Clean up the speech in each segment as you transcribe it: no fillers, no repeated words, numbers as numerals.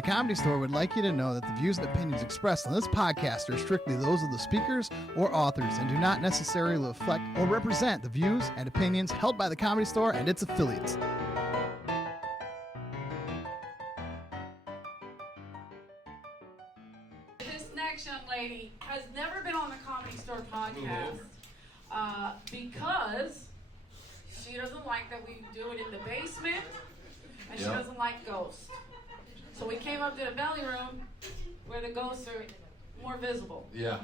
The Comedy Store would like you to know that the views and opinions expressed on this podcast are strictly those of the speakers or authors and do not necessarily reflect or represent the views and opinions held by the Comedy Store and its affiliates. This next young lady has never been on the Comedy Store podcast because she doesn't like that we do it in the basement, and she doesn't like ghosts. So we came up to the belly room where the ghosts are more visible. Yeah.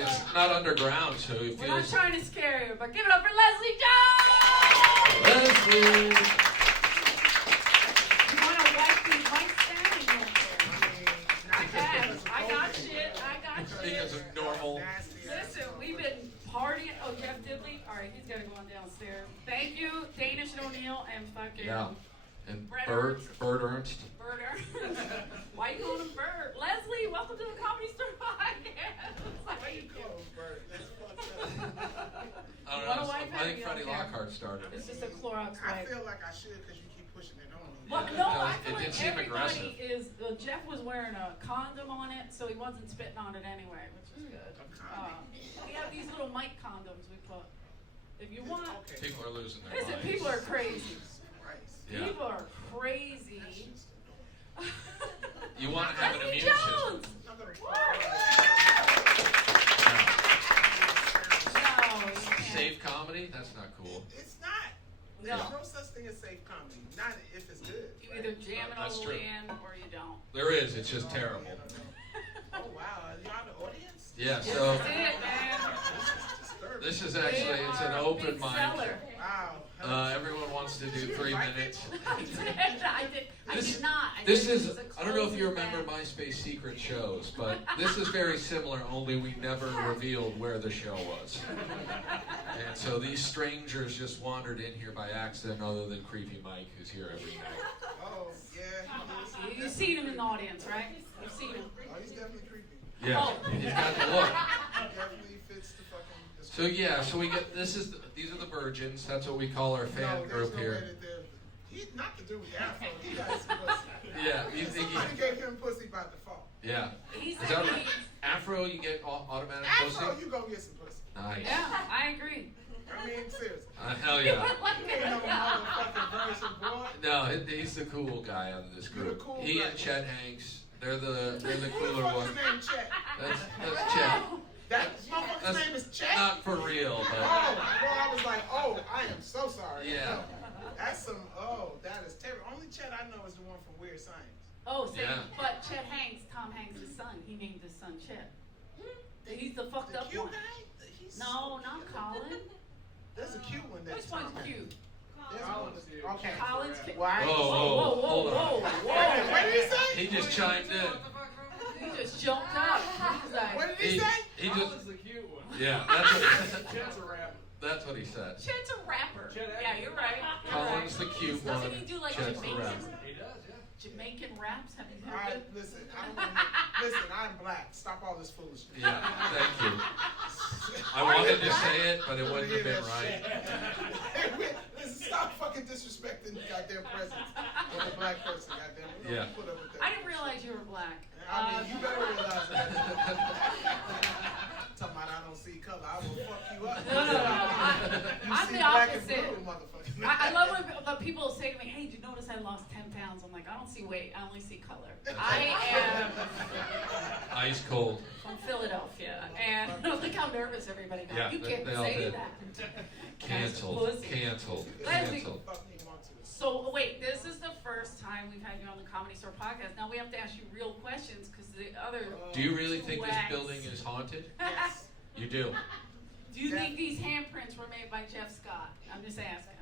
It's not underground, so it feels... We're not trying to scare you, but give it up for Leslie Jones! Leslie! You want to wipe these mics down? I got shit. Because of normal... Listen, we've been partying. Oh, Jeff Dibley? All right, he's got to go on downstairs. Thank you, Danish and O'Neill, and fucking... Yeah. And Bird Ernst. Bird Ernst. Why you calling him Bird? Leslie, welcome to the Comedy Store podcast. Why you call him Bird? That's fucked up. I don't know. I think Freddie Lockhart started it. It's just a Clorox I wipe. feel like I should because you keep pushing it on me. Well, no, I It feel did like seem everybody aggressive. is... Jeff was wearing a condom on it, so he wasn't spitting on it anyway, which is good. We have these little mic condoms we put. If you want... Okay. People are losing their Listen, minds. people are crazy. Yeah. People are crazy. You want to have an Leslie immune Jones! system. No, you can't. Safe comedy? That's not cool. It's not. No. There's no such thing as safe comedy. Not if it's good. You either jam it all That's the true. way in or you don't. There is. It's just terrible. Oh, wow. Y'all the audience? Yeah, This so is it, man. Disturbing. this is actually, it's an open Big mic. seller. Wow. Everyone wants to do 3 minutes. I did not. This I is, did I don't know if you closing remember event. MySpace secret shows, but this is very similar, only we never revealed where the show was. And so these strangers just wandered in here by accident, other than Creepy Mike, who's here every night. Oh, yeah. You've seen him in the audience, right? You've seen him. Oh, he's definitely creepy. Yeah, he's got the look. He definitely fits the fucking... So yeah, so we get, these are the virgins, that's what we call our fan group here. He's not to do with Afro. He got some pussy. Yeah, you think Somebody gave him pussy by default. yeah. He's Is that right? Afro, you get automatic pussy? Afro, you go get some pussy. Nice. Yeah, I agree. I mean, seriously. Hell yeah. You ain't no motherfucking version, boy. No, he's the cool guy out of this You're the group. cool He guy. and Chet Hanks, they're the Who the cooler fuck one. is named Chet? That's Chet. That motherfucker's That's name is Chet? not for real, but Oh, well, I was like, oh, I am so sorry. Yeah. No, that's some, that is terrible. Only Chet I know is the one from Weird Science. Oh, same. Yeah. But Chet Hanks, Tom Hanks' son, he named his son Chet. He's the fucked The up cute one. guy? He's No, so not cute. Colin. There's a cute one. Which one's cute? Okay. Colin's cute. Why? Whoa, hold on. What did he say? He just chimed in. He just jumped up. He was like, What did he say? He just, the cute one. yeah, that's what he said. Chet's a rapper. Yeah, you're right. You're Colin's right. the cute one. Doesn't he do like Chet's the Jamaican? rapper. He does, yeah. Jamaican raps? Have you All heard right, of listen. I don't want to, listen, I'm black. Stop all this foolishness. Yeah, thank you. I wanted to say it, but it wouldn't have been right. Listen, stop fucking disrespecting the goddamn presence of a black person, goddamn. We don't Yeah. put up with that. I didn't realize you were black. I mean, you better realize that. Talking about I don't see color, I will fuck you up. No. You I'm see the black and opposite. blue, motherfucker. I love when people say to me, hey, did you notice I lost 10 pounds? I'm like, I don't see weight, I only see color. I am Ice cold. from Philadelphia, and look how nervous everybody got. Yeah, You can't they all say did. that. Canceled. Pussy. Canceled. Leslie. Canceled. Fuck me, want to. So wait, this is the first time we've had you on the Comedy Store podcast. Now we have to ask you real questions because the other. Do you really think this Wax. building is haunted? Yes. You do. Do you think these handprints were made by Jeff Scott? I'm just asking.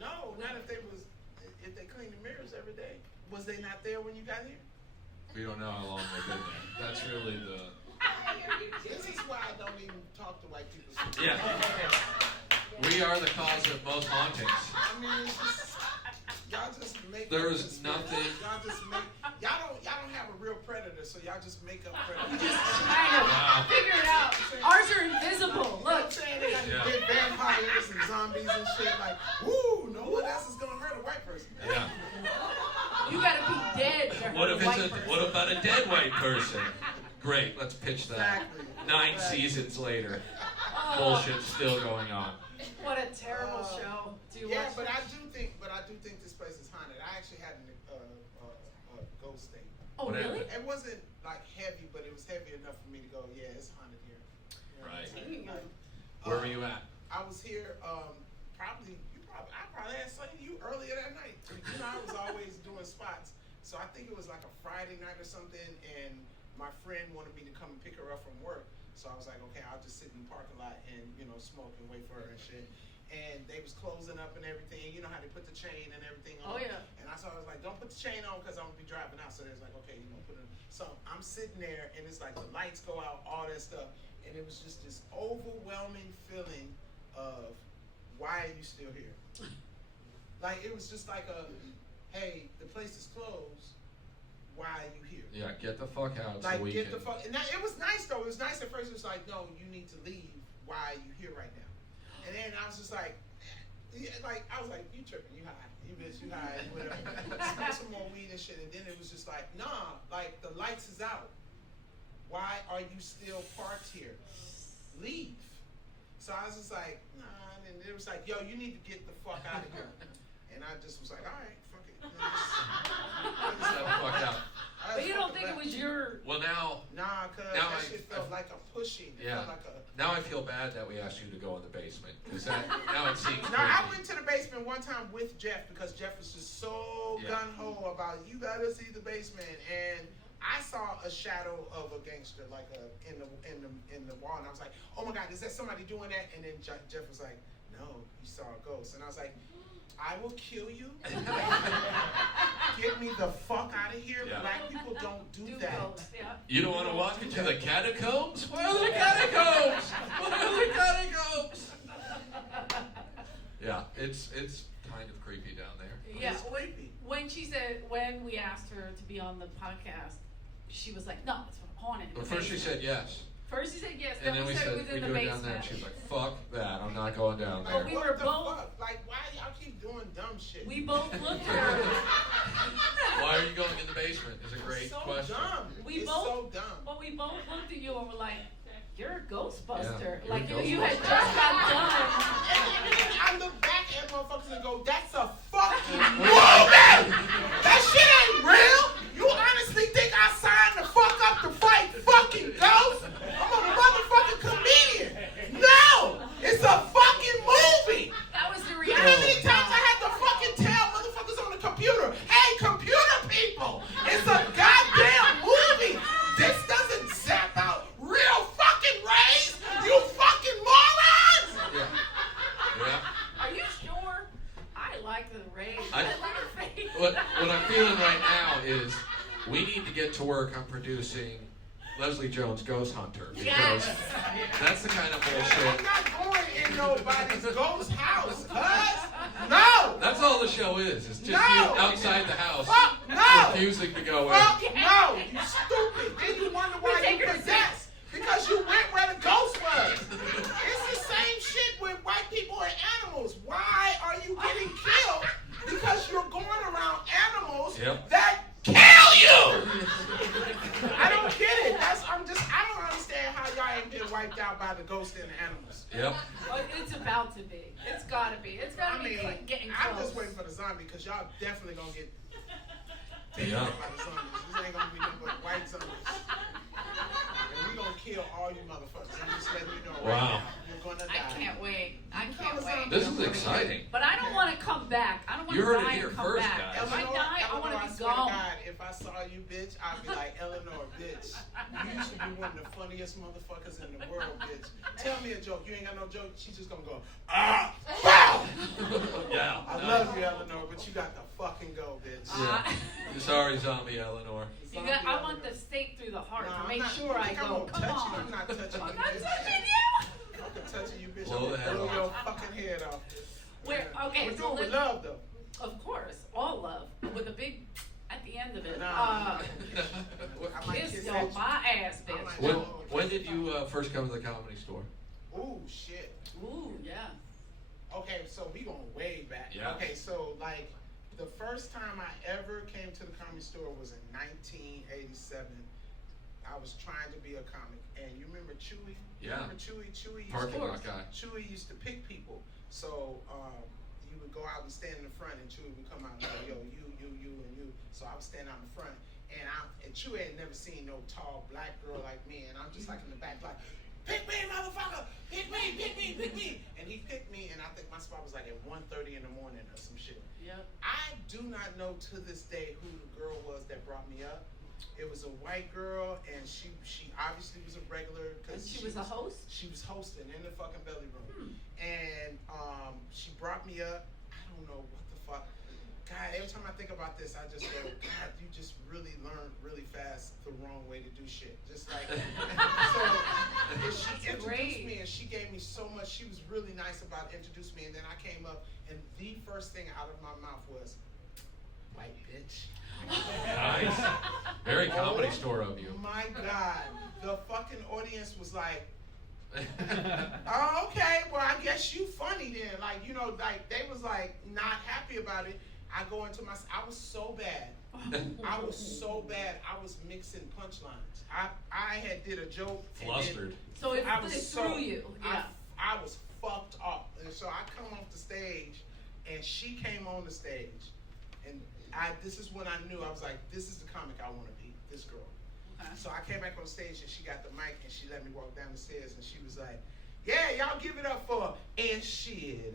No, not if they clean the mirrors every day. Was they not there when you got here? We don't know how long they've been there. That's really the. This is why I don't even talk to white people. Yeah. We are the cause of most hauntings. I mean, it's just, y'all just make. There up is conspiracies. nothing- Y'all just make. Y'all don't have a real predator, so y'all just make up predators. Just trying to Wow. figure it out. Ours are invisible. You know what I'm Look. saying? They got Yeah. big vampires and zombies and shit. Like, woo, no one else is gonna hurt a white person. Yeah. You gotta be What about a dead white person? Great, let's pitch that. Exactly. 9 seasons later, Oh, bullshit's still going on. what a terrible show. Do you Yeah, watch but it? I do think this place is haunted. I actually had a ghost thing. Oh, What really? happened? It wasn't like heavy, but it was heavy enough for me to go, yeah, it's haunted here. You know what I'm Right. saying? Like, Where were you at? I was here. I probably had seen you earlier that night. You know, I was always doing spots. So I think it was like a Friday night or something, and my friend wanted me to come and pick her up from work. So I was like, okay, I'll just sit in the parking lot and smoke and wait for her and shit. And they was closing up and everything. You know how they put the chain and everything on. Oh, yeah. And I was like, don't put the chain on because I'm gonna be driving out. So they was like, okay, put it. So I'm sitting there and it's like the lights go out, all that stuff, and it was just this overwhelming feeling of why are you still here? Like it was just like hey, the place is closed. Why are you here? Yeah, get the fuck out Like so we get can... the fuck. And it was nice though. It was nice at first. It was like, no, you need to leave. Why are you here right now? And then I was just like, I was like, you tripping? You high? You bitch? You high? Whatever. Smoke some more weed and shit. And then it was just like, nah, like the lights is out. Why are you still parked here? Leave. So I was just like, nah. And it was like, yo, you need to get the fuck out of here. And I just was like, all right, fuck it. Get the fuck out. But you don't think it was your... Well, now... Nah, cause Now that shit felt like a pushing. It Yeah. felt like a... Now I feel bad that we asked you to go in the basement. Because now it seems No, I creepy. went to the basement one time with Jeff because Jeff was just so Yeah. gung-ho about you gotta see the basement, and I saw a shadow of a gangster like in the wall, and I was like, oh my god, is that somebody doing that? And then Jeff was like, no, you saw a ghost, and I was like, I will kill you. Get me the fuck out of here. Yeah. Black people don't do that. ghosts, yeah. You don't want to walk into the catacombs? Where are the catacombs? Where are the catacombs? Yeah, it's kind of creepy down there. Yeah, It's creepy. when we asked her to be on the podcast, she was like, no, it's haunted. But first she said yes. First she said yes, And then we said it was we in the do it down there. basement. And she was like, fuck that. I'm not going down But there. we What were the both- fuck? Like, why y'all keep doing dumb shit? We both looked at her. Why are you going in the basement? Is a great so question. dumb. We It's both- so dumb. But we both looked at you and were like, you're a Ghostbuster. Yeah, like you're a you had Ghostbuster. just got done. And then I look back at motherfuckers and go, that's a fucking movie! That shit ain't real! You honestly think I signed the fuck up to fight fucking ghosts? I'm a motherfucking comedian! No! It's a fucking movie! That was the You know how reality. many times I had to fucking tell motherfuckers on the computer, hey, computer people, it's a goddamn movie! This doesn't zap out real fucking rays, you fucking morons! Yeah. Yeah. Are you sure? I like the rays. I- I like her face. What I'm feeling right now is we need to get to work on producing Leslie Jones Ghost Hunter. Because Yes. that's the kind of I'm bullshit. not going in nobody's ghost house, cuz. No! That's all the show is. It's just No! you outside the house Fuck no! refusing to go in. Fuck no! You stupid! Then you wonder why take you her to possessed. Because you went where the ghost was. It's the same shit with white people and animals. Why are you getting killed? Because you're going around animals Yep. that kill you! I don't get it. I don't understand how y'all ain't been wiped out by the ghost and the animals. Yep. Oh, it's about to be. It's gotta be. It's gotta I be mean, getting I'm close. just waiting for the zombie because y'all definitely gonna get taken Yeah. out by the zombies. This ain't gonna be nothing but white zombies. And we gonna kill all you motherfuckers. I'm just letting you know right Wow. now. You're gonna die. I can't wait. I can't wait. This is exciting. But I don't want to come back. I don't want You to heard it die here and come first, back. guys. If I die, I want to be swear to gone. God, if I saw you, bitch, I'd be like, Eleanor, bitch. You used to be one of the funniest motherfuckers in the world, bitch. Tell me a joke. You ain't got no joke. She's just gonna go, ah, wow. Yeah. I love you, Eleanor, but you got to fucking go, bitch. Yeah. Sorry, zombie Eleanor. You got, I want the stake through the heart Nah, to make I'm not- sure I I'm go. gonna Come touch you. on. I'm not touching I'm you, not bitch. touching you. I'm not touching you, bitch. Blow I'm the head gonna blow off. your fucking head off. Where- okay, We're so doing with let's- love, though. Of course, all love with a big at the end of it. Nah. I might Kiss kiss your at you. my ass, bitch. When did you first come to the Comedy Store? Ooh, shit. Ooh, yeah. Okay, so we going way back. Yeah. Okay, so like The first time I ever came to the Comedy Store was in 1987. I was trying to be a comic, and you remember Chewy? Yeah. Remember Chewy? Parking lot guy. Chewy used to pick people. So you would go out and stand in the front, and Chewy would come out and go, yo, you, and you. So I was standing out in the front, and Chewy had never seen no tall black girl like me, and I'm just like in the back, like, pick me, motherfucker! Pick me! And he picked me, and I think my spot was like at 1:30 in the morning or some shit. Yep. I do not know to this day who the girl was that brought me up. It was a white girl, and she obviously was a regular. And she was a host? She was hosting in the fucking belly room. And she brought me up. I don't know what the fuck. God, every time I think about this, I just go, God, you just really learned really fast the wrong way to do shit. Just like, so she introduced me, and she gave me so much. She was really nice about introducing me, and then I came up, and the first thing out of my mouth was, white bitch. Nice. Very Comedy Store of you. My God. The fucking audience was like, oh, okay, well, I guess you funny then. Like, you know, like, they was like not happy about it. I go into I was so bad. I was so bad. I was mixing punchlines. I had did a joke. Flustered. So it threw you. Yeah. I was fucked up. And so I come off the stage, and she came on the stage, and this is when I knew, I was like, this is the comic I want to be, this girl. Okay. So I came back on stage, and she got the mic, and she let me walk down the stairs, and she was like, yeah, y'all give it up for and shit,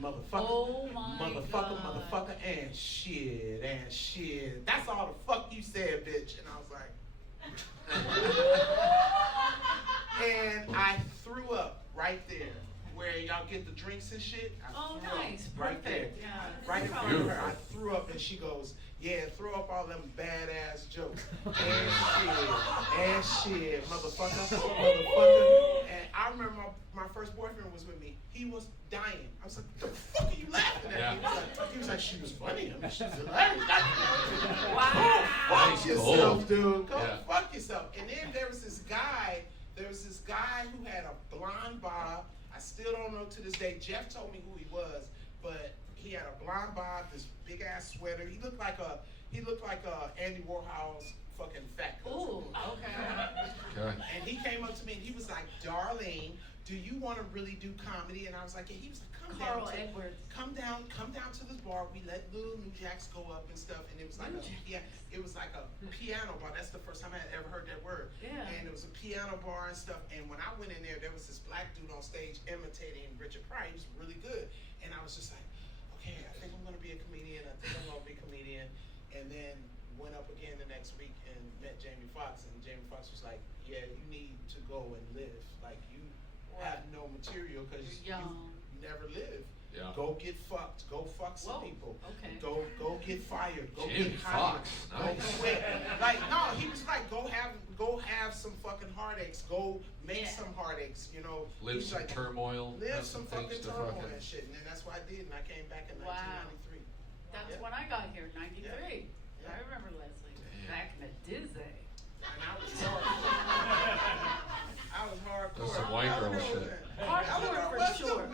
motherfucker. Oh my motherfucker, and shit. That's all the fuck you said, bitch. And I was like, and I threw up right there. Where y'all get the drinks and shit. Oh, nice. Right there. Yeah. Right in front of her. I threw up, and she goes, yeah, throw up all them badass jokes. And shit, motherfucker. And I remember my first boyfriend was with me. He was dying. I was like, what the fuck are you laughing at? Yeah. He was like, she was funny. I mean, she was hilarious. Wow. Go fuck yourself, dude. Go Yeah. fuck yourself. And then there was this guy who had a blonde bob. I still don't know to this day. Jeff told me who he was, but he had a blonde bob, this big ass sweater. He looked like Andy Warhol's fucking fat cousin. Ooh, okay. And he came up to me and he was like, Darlene, do you want to really do comedy? And I was like, yeah. He was like, come down to this bar. We let little New Jacks go up and stuff, and it was like a piano bar. That's the first time I had ever heard that word. Yeah. And it was a piano bar and stuff. And when I went in there was this black dude on stage imitating Richard Pryor. He was really good. And I was just like, okay, I think I'm gonna be a comedian. And then went up again the next week and met Jamie Foxx. And Jamie Foxx was like, yeah, you need to go and live. Like, you have no material because you never live. Yeah. Go get fucked. Go fuck some people. Okay. Go get fired. Go Jamie get hired. Foxx, Go nice. quit. Like, no, he was like, go have some fucking heartaches. Go make some heartaches. You know. Live some like, turmoil. Live have some things fucking to turmoil and shit. And then that's what I did. And I came back in 1993. That's when I got here, 93. Yeah. I remember Leslie. Back in the Disney. And I was hardcore. That's some white girl shit. Hardcore for sure.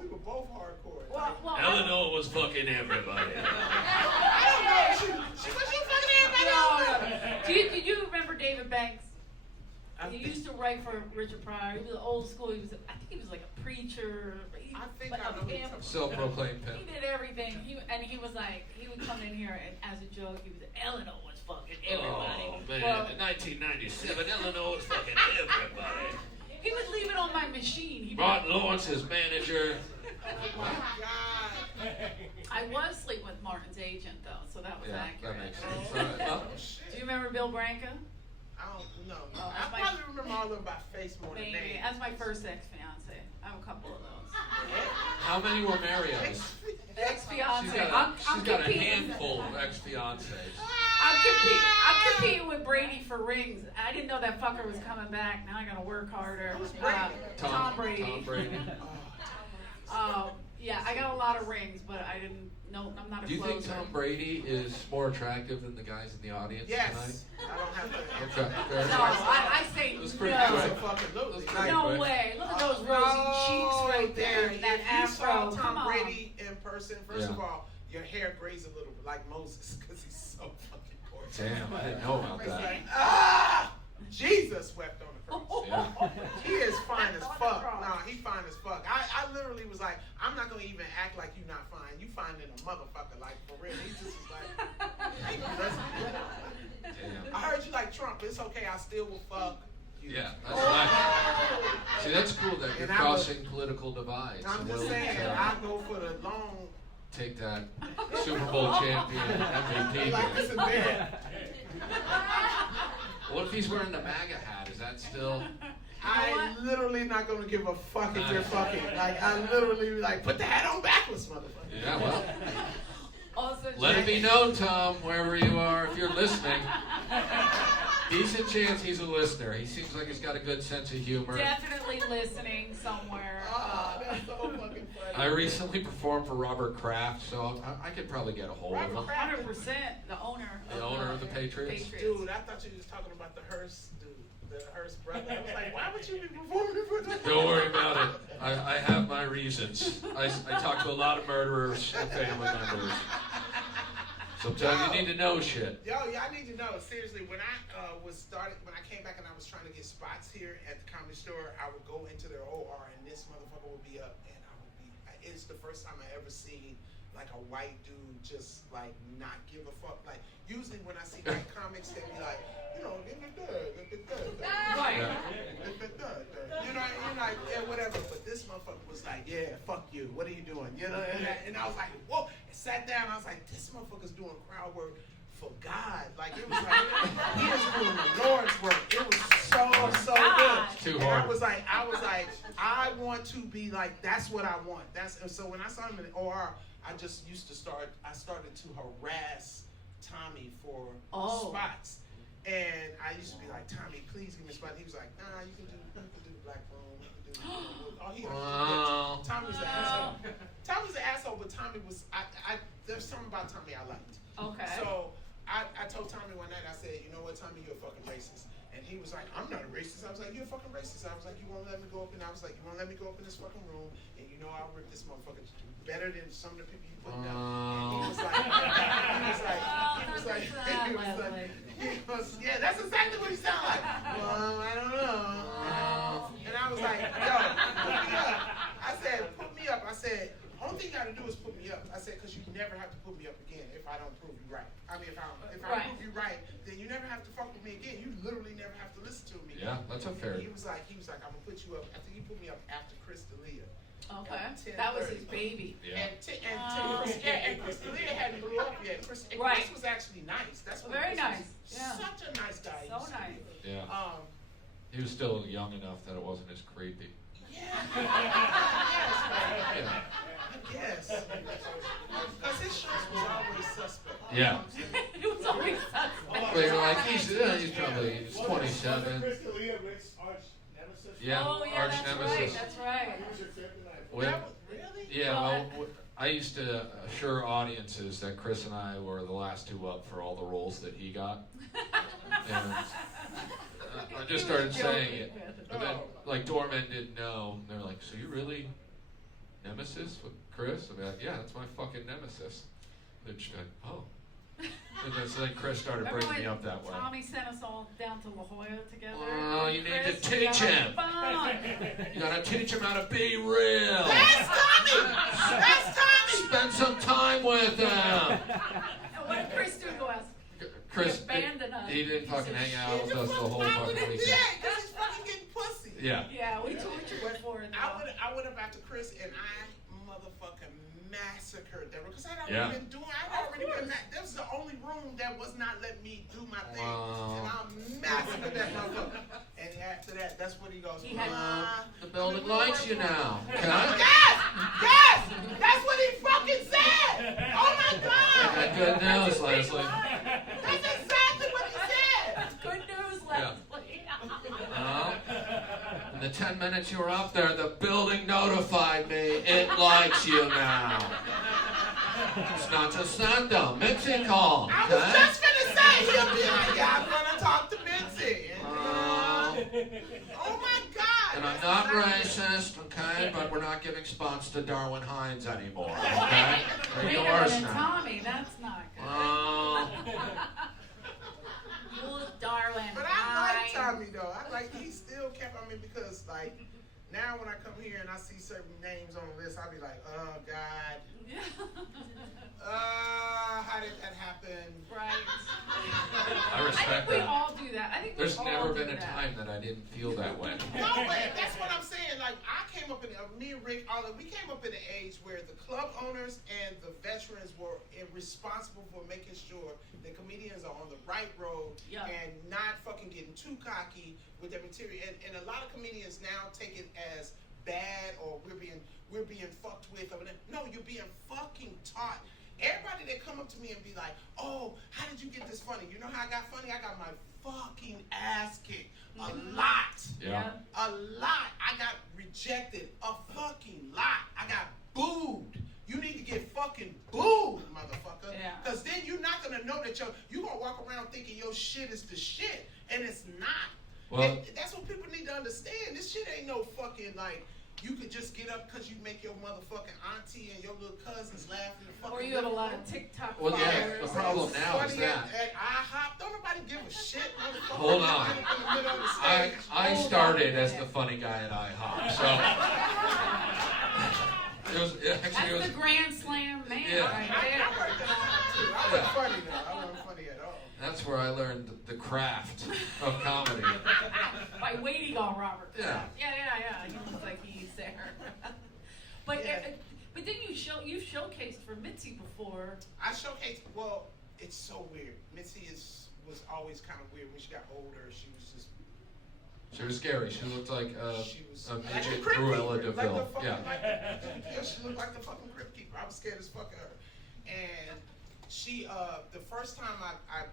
We were both hardcore. Well, Eleanor was fucking everybody. I don't know. She was fucking everybody. Do you remember David Banks? He used to write for Richard Pryor. He was old school. I think he was like a preacher. I think I know him. Self-proclaimed pimp. He did everything. He would come in here and as a joke, he was Eleanor was fucking everybody. Oh man, Well, in 1997, Eleanor was fucking everybody. he would leave it on my machine. Martin Lawrence's manager. Oh my God. I was sleeping with Martin's agent though, so that was Yeah, accurate. that makes sense. All right, well, Do you remember Bill Branca? I don't know. Oh, I probably remember all of them by face more than Maybe. name. That's my first ex-fiance. I have a couple of those. how many were Marios? Ex-fiance. She's I'm got a competing. handful of ex-fiancés. I'm competing with Brady for rings. I didn't know that fucker was coming back. Now I gotta work harder. Tom Brady. Tom Brady. Yeah, I got a lot of rings, but I didn't. No, I'm not a Do you think closer. Tom Brady is more attractive than the guys in the audience Yes. tonight? I don't have to. Okay, fair No, enough. I say It was pretty no. quick. Absolutely. Pretty No quick. way. Look at those rosy cheeks right there. That If you saw afro. Tom Come on. Brady in person, first of all, your hair grays a little bit like Moses because he's so fucking gorgeous. Damn, I didn't know about It's that. like, Jesus wept on the cross. Yeah. He is fine as fuck. Nah, he fine as fuck. I literally was like, I'm not gonna even act like you not fine. You fine in a motherfucker, like for real. He just was like, Damn. I heard you like Trump. It's okay. I still will fuck you. Yeah, that's nice. See, that's cool that you're And I crossing political divides. I'm and just willing saying, to I go for the long. take that Super Bowl champion MVP. Like this and that. What if he's wearing the MAGA hat? Is that still? I literally not gonna give a fuck if you're fucking. Like I literally like put the hat on backwards, motherfucker. Yeah, well. Also, Let it be known, Tom, wherever you are, if you're listening. Decent chance he's a listener. He seems like he's got a good sense of humor. definitely listening somewhere. Oh, that's so fucking funny. I recently performed for Robert Kraft, so I could probably get a hold of him. 100%, the owner. The owner of the Patriots? Dude, I thought you was talking about the Hearst dude, the Hearst brother. I was like, why would you be performing for this? Don't worry about it. I have my reasons. I talk to a lot of murderers and family members. Sometimes you need to know shit. Yo, y'all need to know. Seriously, when I when I came back and I was trying to get spots here at the Comedy Store, I would go into their OR and this motherfucker would be up, and I would be. It's the first time I ever seen like a white dude just like not give a fuck. Like usually when I see white comics, they be like, you know, Right. you know, you're like, yeah, whatever. But this motherfucker was like, yeah, fuck you. What are you doing? You know, and I was like, whoa. And sat down. I was like, this motherfucker's doing crowd work for God. Like it was like he is doing the Lord's work. It was so good. Too And hard. I was like, I want to be like, that's what I want. And so when I saw him in the OR, I just used to I started to harass Tommy for spots. And I used to be like, Tommy, please give me a spot. And he was like, nah, you can do the black room. You can do all he Wow. Tommy was an asshole. Tommy was an asshole, but Tommy was, there's something about Tommy I liked. Okay. So I told Tommy one night, I said, you know what, Tommy, you're a fucking racist. And he was like, I'm not a racist. I was like, you're a fucking racist. I was like, you won't let me go up in, I was like, you won't let me go up in this fucking room, and you know I'll rip this motherfucker better than some of the people you put down. And he was like, yeah, that's exactly what he sounded like. Well, I don't know. And I was like, yo, put me up. I said, put me up. I said, only thing you gotta do is put me up. I said, because you never have to put me up again if I don't prove you right. I mean, if I prove you right, then you never have to fuck with me again. You literally never have to listen to me. Yeah, that's a fair. He was like, I'm gonna put you up. I think he put me up after Chris D'Elia. Okay. That was his baby. Yeah. And Chris D'Elia hadn't blew up yet. Chris was actually nice. That's what Very Chris nice. was Yeah. Such a nice guy. So nice. Yeah. He was still young enough that it wasn't as creepy. Yes. Because his shows was always suspect. Yeah. It was always suspect. But you're like, he's probably 27. Chris D'Elia, Rick's arch nemesis. Yeah, Oh, yeah, arch that's nemesis. right. That's right. He was your kryptonite. When- Really? Yeah, well, I used to assure audiences that Chris and I were the last two up for all the roles that he got. And I just started saying it. And then, like, doormen didn't know. And they're like, so you really nemesis with Chris? I'm like, yeah, that's my fucking nemesis. They're just like, oh. And then Chris started Remember bringing me when up that way. Tommy sent us all down to La Jolla together? Oh, you need to Chris, teach we him. had fun. You gotta teach him how to be real. That's Tommy! That's Tommy! Spend some time with him. And what did Chris do to us? Chris, He abandoned us. he didn't fucking hang out with us the whole Why would fucking he do weekend. that? Because he's fucking getting pussy. Yeah. Yeah, we tortured him for it. I went up after Chris and I motherfucking massacred that room. Because I'd Yeah. already been that was the only room that was not letting me do my thing. Wow. And I massacred that motherfucker. And after that, that's what he goes, He had- The building likes you now. Yes! That's what he fucking said! Oh my god! I got good news, Leslie. That's exactly what he said! Good news, Yeah. Leslie. Well, in the 10 minutes you were up there, the building notified me it likes you now. It's not just that though. Mitzi called. I was Okay? just gonna say, he'll be like, yeah, I'm gonna talk to Mitzi. And, oh my god! And I'm not racist, okay? But we're not giving spots to Darwin Hines anymore, okay? They're Wait a yours minute, now. Tommy, that's not good. Who's Darwin? But I like Tommy though. I like he still kept on me because like now when I come here and I see certain names on the list, I'll be like, oh God. How did that happen? Right. I respect think we that. all do that. I think There's we all never do been a that. time that I didn't feel that way. No, but that's what I'm saying. Like I came up in me and Rick, we came up in an age where the club owners and the veterans were responsible for making sure the comedians are on the right road and not fucking getting too cocky with their material. And a lot of comedians now take it as bad or we're being fucked with. No, you're being fucking taught. Everybody that come up to me and be like, oh, how did you get this funny? You know how I got funny? I got my fucking ass kicked. A lot. Yeah. A lot. I got rejected. A fucking lot. I got booed. You need to get fucking booed, motherfucker. Yeah. Because then you're not going to know that you're going to walk around thinking your shit is the shit. And it's not. Well, And that's what people need to understand. This shit ain't no fucking like, you could just get up because you make your motherfucking auntie and your little cousins laugh in the fucking Or you have a lot of TikTok Well, yeah, followers. the problem now is Funny that. at IHOP. Don't nobody give a shit, motherfucker. Hold on. Get up in the middle of the stage. I started as the funny guy at IHOP, so That's the Grand Slam man Yeah. right I there. worked at IHOP too. I wasn't funny though. I wasn't funny at all. that's where I learned the craft of comedy. By waiting on Robert. Yeah. Yeah. He looks like he's there. But Yeah. but then you've showcased for Mitzi before. I showcased. Well, it's so weird. Missy was always kind of weird. When she got older, she was just. She was scary. She looked like She was a like midget the Crypt Cruella Keeper, DeVille. Like the fucking, Yeah. she looked like the fucking Crypt Keeper. I was scared as fuck of her. And she, the first time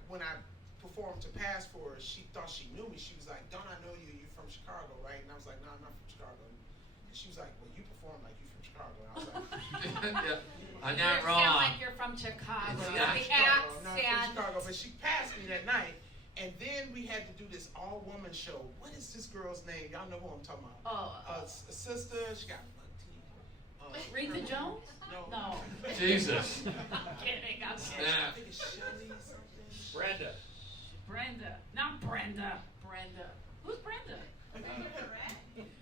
when I performed to pass for her, she thought she knew me. She was like, "Don't I know you? You're from Chicago, right?" And I was like, "No, I'm not from Chicago." And she was like, "Well, you perform like you're from Chicago." And I was like, Yeah. I'm You not sound wrong. like you're from Chicago. It's You not have the Chicago, I'm not from accent. Chicago, but she passed me that night. And then we had to do this all-woman show. What is this girl's name? Y'all know who I'm talking about. Oh, A sister. She got buck teeth. Rita Jones? No. Jesus. I'm kidding. I'm kidding. Yeah. I think it's Shelly something. Brenda. Brenda. Not Brenda. Brenda. Who's Brenda?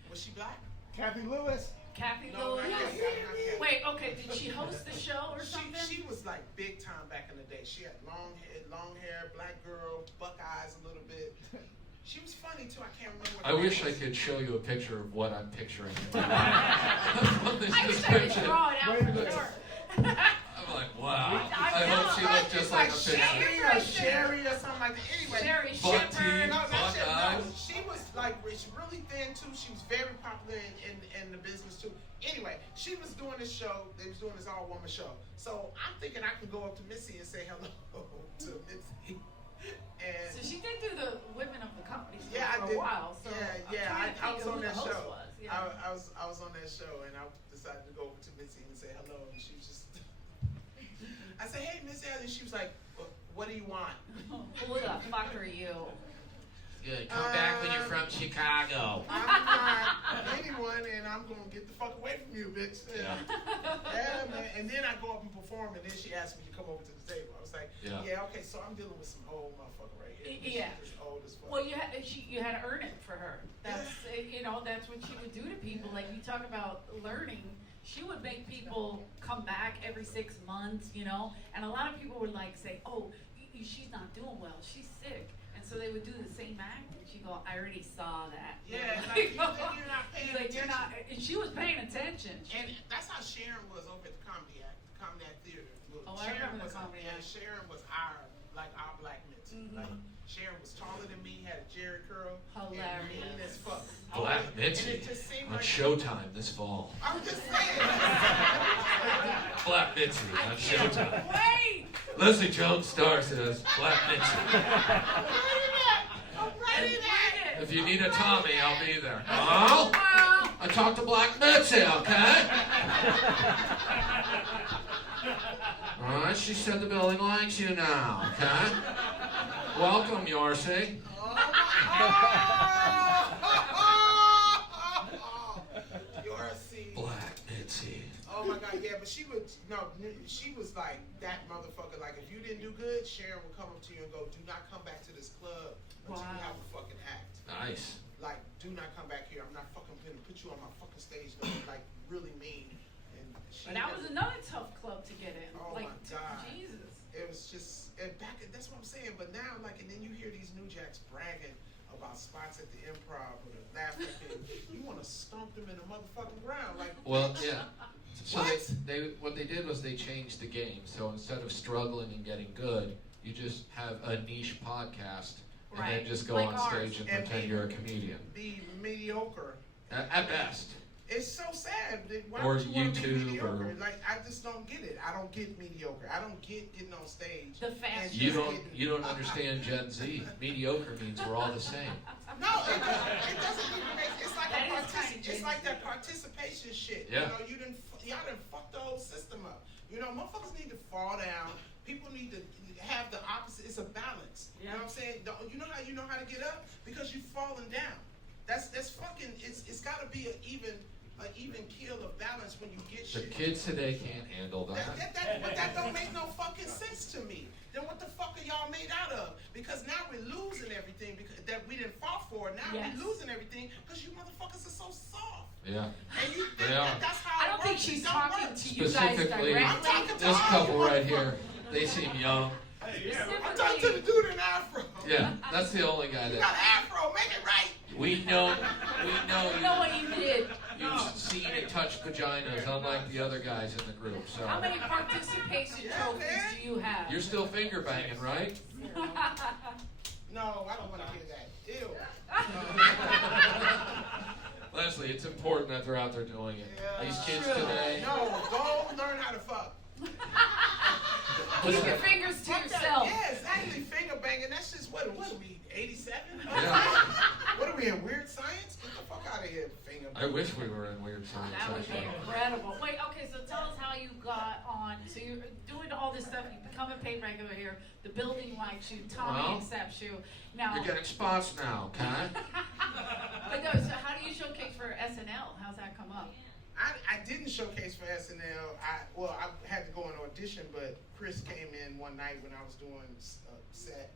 Was she black? Kathy Lewis. Kathy No, not Lewis? yet, not yet. Wait, okay, did she host the show or something? She was like big time back in the day. She had long hair, black girl, buck eyes a little bit. She was funny too. I can't remember what I her wish name I was. could show you a picture of what I'm picturing in my mind. On this I wish I could description. draw it out Wait a for minute. sure. I'm like, wow. I I know, hope she right? looked just It's like a like picture. Sherry or Sherry or something like that. Anyway, Sherry Buck Shepherd. teeth. No, not Buck Sherry. eyes. No, she was like she's really thin too. She was very popular in the business too. Anyway, she was doing this show. They was doing this all-woman show. So I'm thinking I can go up to Missy and say hello to Missy. And So she did do the Women of the Company show yeah, for I did. a while. So I was on that show. Was. Yeah. I was on that show, and I decided to go over to Missy and say hello, and she was just. I said, "Hey, Miss Elliott," and she was like, "What do you want?" Who the fuck are you? Good. Come back when you're from Chicago. I'm not anyone, and I'm gonna get the fuck away from you, bitch. Yeah. Yeah, man. And then I go up and perform, and then she asked me to come over to the table. I was like, Yeah. yeah, okay, so I'm dealing with some old motherfucker right here. Yeah. She's just old as fuck. Well, you had to earn it for her. That's that's what she would do to people. Like you talk about learning, she would make people come back every 6 months, And a lot of people would like say, "Oh, she's not doing well. She's sick." And so they would do the same act, and she'd go, "I already saw that." Yeah, like, you're not paying She's like, "You're attention. not," and she was paying attention. And that's how Sharon was over at the Comedy Act Theater. Well, Oh, I remember the was, Comedy yeah, Act. Sharon was our black Mitzi. Mhm. Like, Sharon was taller than me, had a Jerry curl, and Hilarious. mean as fuck. Black And Mitzi it just seemed on like Showtime this fall. I'm just saying. Black Mitzi on Showtime. Wait! Leslie Jones stars as Black Mitzi. I'm ready that. If you need a Tommy, I'll be there. Oh, I talked to Black Mitzi, okay? All right, she said the building likes you now, okay? Welcome, Yorsi. like, yeah, but she was like that motherfucker. Like, if you didn't do good, Sharon would come up to you and go, "Do not come back to this club until you have a fucking act." Nice. Like, do not come back here. I'm not fucking gonna put you on my fucking stage. Don't be, like, really mean. And But that was another tough club to get in. Oh like, my God. Jesus. It was just, and back. That's what I'm saying. But now, like, and then you hear these new jacks bragging about spots at the Improv or the Laughing Pit. You want to stomp them in the motherfucking ground, like. Well, yeah. So What? what they did was they changed the game. So instead of struggling and getting good, you just have a niche podcast and Right. then just go Like on ours. stage and pretend you're a comedian. Be mediocre. At best. It's so sad. Why Or would you want to be YouTube mediocre? or- Like, I just don't get it. I don't get mediocre. I don't get getting on stage. The fast and You just don't getting- you don't understand Gen Z. Mediocre means we're all the same. No, it doesn't even make. It's like That a is kinda it's like that participation shit. Yeah. You know, y'all done fucked the whole system up. You know, motherfuckers need to fall down. People need to have the opposite. It's a balance. You know what I'm saying? You know how to get up? Because you've fallen down. That's fucking. It's got to be an even keel of balance when you get The shit. kids today can't handle that. But that don't make no fucking sense to me. Then what the fuck are y'all made out of? Because now we're losing everything because that we didn't fought for. Now Yes. we're losing everything because you motherfuckers are so soft. Yeah. And you think They are. that's how I don't it think works. she's It don't talking work. to you guys Specifically, directly. I'm talking to this all couple you right here, motherfuckers. they seem young. I'm talking to the dude in the afro. Yeah, that's the only guy You got that afro, make it right. we know. You know what you did. You've seen and touched vaginas, unlike the other guys in the group. So How many participation Yeah, trophies man. do you have? you're still finger banging, right? No, I don't want to hear that. Ew. Leslie, it's important that they're out there doing it. Yeah, These kids sure. today. No, go learn how to fuck. Keep your fingers to yourself. Yeah, exactly. Finger banging. That's just what are we? 87? Yeah. What are we in weird science? Get the fuck out of here, finger I banging. wish we were in Weird Science. That would be actually. incredible. Wait, okay, so tell us how you got on. So you're doing all this stuff. You become a paid regular here. The building likes you. Tommy Well, accepts you. Now, You're getting spots now, okay? but no, so how do you showcase for SNL? How's that come up? I didn't showcase for SNL. I had to go on audition, but Chris came in one night when I was doing set,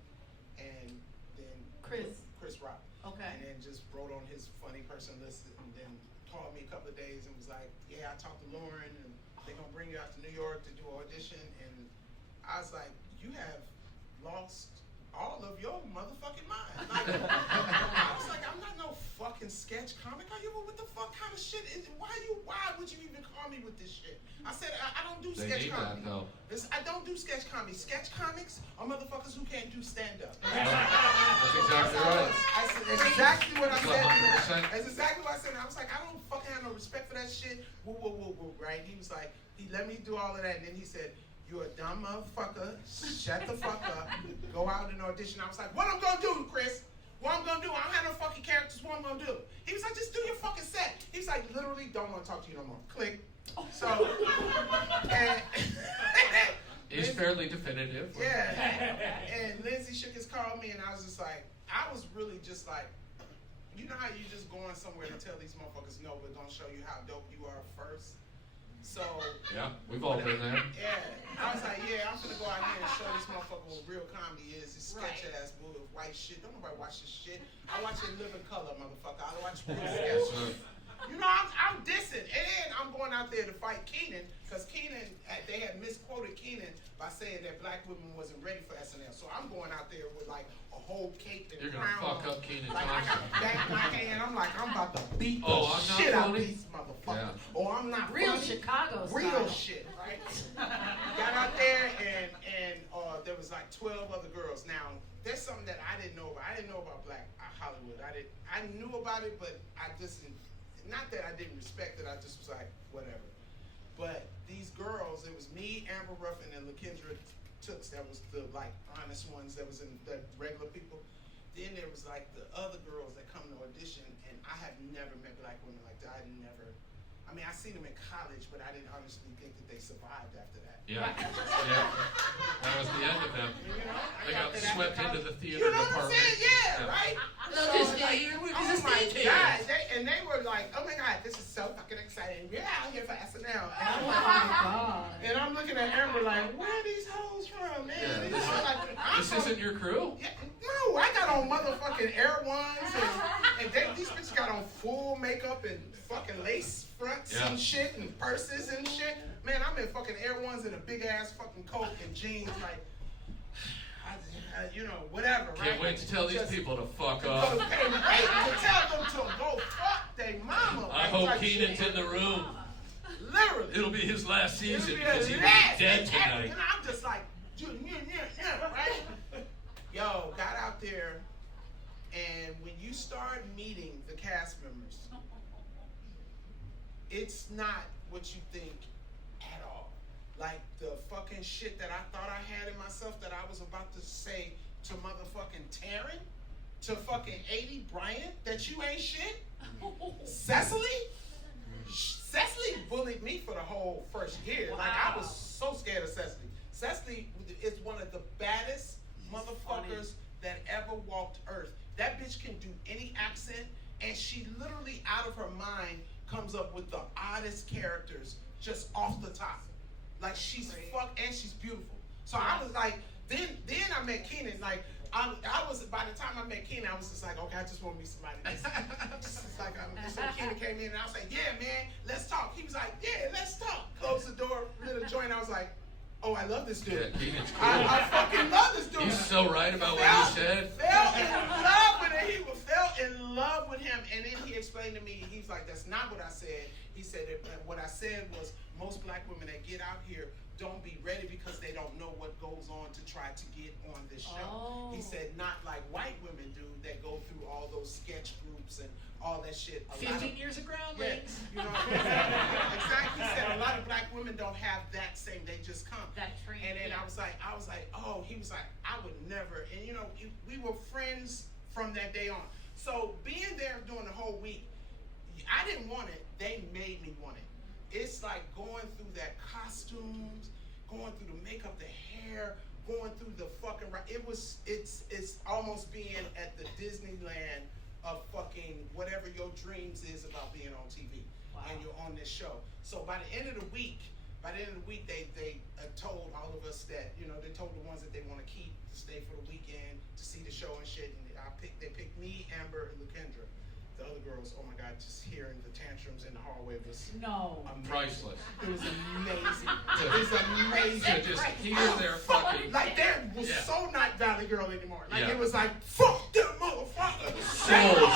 and then Chris Rock. Okay. And then just wrote on his funny person list, and then called me a couple of days and was like, "Yeah, I talked to Lauren, and they're gonna bring you out to New York to do an audition." And I was like, "You have lost all of your motherfucking mind." Like, I was like, "I'm not no fucking sketch comic. Are you? What the fuck kind of shit is? Why would you even call me with this shit?" I said, "I don't do They sketch need comedy. that though. I don't do sketch comedy. Sketch comics are motherfuckers who can't do stand up." That's exactly right. I said, that's exactly what I said. 100%. That's exactly what I said. I was like, I don't fucking have no respect for that shit. Woo, woo, woo, woo, right? He was like, he let me do all of that, and then he said, "You're a dumb motherfucker. Shut the fuck up. Go out and audition." I was like, "What I'm gonna do, Chris? What I'm gonna do? I don't have no fucking characters. What I'm gonna do?" He was like, "Just do your fucking set." He was like, "Literally, don't want to talk to you no more." Click. So, and He's fairly definitive. yeah. And Lindsay shook his called me, and I was just like, I was really just like, you know how you just going somewhere to tell these motherfuckers no, but don't show you how dope you are first. So Yeah, we've all been there. yeah, I was like, yeah, I'm gonna go out here and show this motherfucker what real comedy is. This sketch ass bull white shit. Don't nobody watch this shit. I watch it in living color, motherfucker. I watch real sketch. You know, I'm dissing, and I'm going out there to fight Keenan, because Keenan, they had misquoted Keenan by saying that black women wasn't ready for SNL. So I'm going out there with like a whole cake and You're gonna crown fuck on. up Keenan Like I got Thompson. back my hand. I'm like, I'm about to beat the Oh, I'm not shit out of funny? these motherfuckers. Yeah. Or I'm not Real funny. Chicago Real style. shit, right? Got out there and there was like 12 other girls. Now there's something that I didn't know about. I didn't know about Black Hollywood. I knew about it, but I just didn't. Not that I didn't respect it. I just was like, whatever. But these girls, it was me, Amber Ruffin, and LaKendra Tooks. That was the like honest ones. That was in the regular people. Then there was like the other girls that come to audition, and I have never met black women like that. I mean, I seen them in college, but I didn't honestly think that they survived after that. Yeah, yeah. That was the end of them. You know, I They got after that swept college- into the theater You know what I'm department. saying? Yeah, right? love So, this like, guy. oh my God. They were like, oh my God, this is so fucking exciting. We're out here for SNL. SNL. Oh my God. And I'm looking at Amber like, where are these hoes from, man? Yeah, These this- hoes like, This isn't your crew? Yeah, no, I got on motherfucking Air Ones and these bitches got on full makeup and fucking lace fronts and shit and purses and shit. Man, I'm in fucking Air Ones and a big ass fucking coat and jeans, like, you know, whatever, right? Can't wait to tell these people to fuck Can't off. wait to tell them to go fuck they mama. I like, hope type Keenan's shit. in the room. Literally. It'll be his last It'll season be because the he last. was dead tonight. And I'm just like, right? Yo, got out there, and when you start meeting the cast members, it's not what you think at all. Like the fucking shit that I thought I had in myself that I was about to say to motherfucking Taryn, to fucking 80 Bryant, that you ain't shit. Cecily bullied me for the whole first year. Like I was so scared of Cecily. Cecily is one of the baddest motherfuckers that ever walked Earth. That bitch can do any accent, and she literally out of her mind comes up with the oddest characters just off the top. Like she's and she's beautiful. So I was like, then I met Keenan. Like I was, by the time I met Keenan, I was just like, okay, I just want to meet somebody. Just like so Keenan came in and I was like, yeah, man, let's talk. He was like, yeah, let's talk. Closed the door, lit a joint. I was like, oh, I love this dude. Yeah, Keenan's cool. I fucking love this dude. He's so right about what he said. Fell in love with him. He fell in love with him. And then he explained to me, he's like, that's not what I said. He said, what I said was, most black women that get out here don't be ready because they don't know what goes on to try to get on this show. Oh. He said, not like white women do that go through all those sketch groups and all that shit. 15 years of groundlings. You know what I'm saying? Exactly. He said a lot of black women don't have that same. They just come. That training. And then I was like, oh, he was like, I would never. And you know, we were friends from that day on. So being there during the whole week, I didn't want it. They made me want it. It's like going through that costumes, going through the makeup, the hair, going through the fucking. It's almost being at the Disneyland of fucking whatever your dreams is about being on TV. Wow. And you're on this show. So by the end of the week, they told all of us that, you know, they told the ones that they want to keep to stay for the weekend to see the show and shit. And they picked me, Amber, and Lakendra. The other girls, oh my God, just hearing the tantrums in the hallway was amazing. Priceless. It was amazing. It was amazing. To just hear their fucking like there was so not Valley Girl anymore. Like Yeah. it was like fuck them motherfuckers. Souls.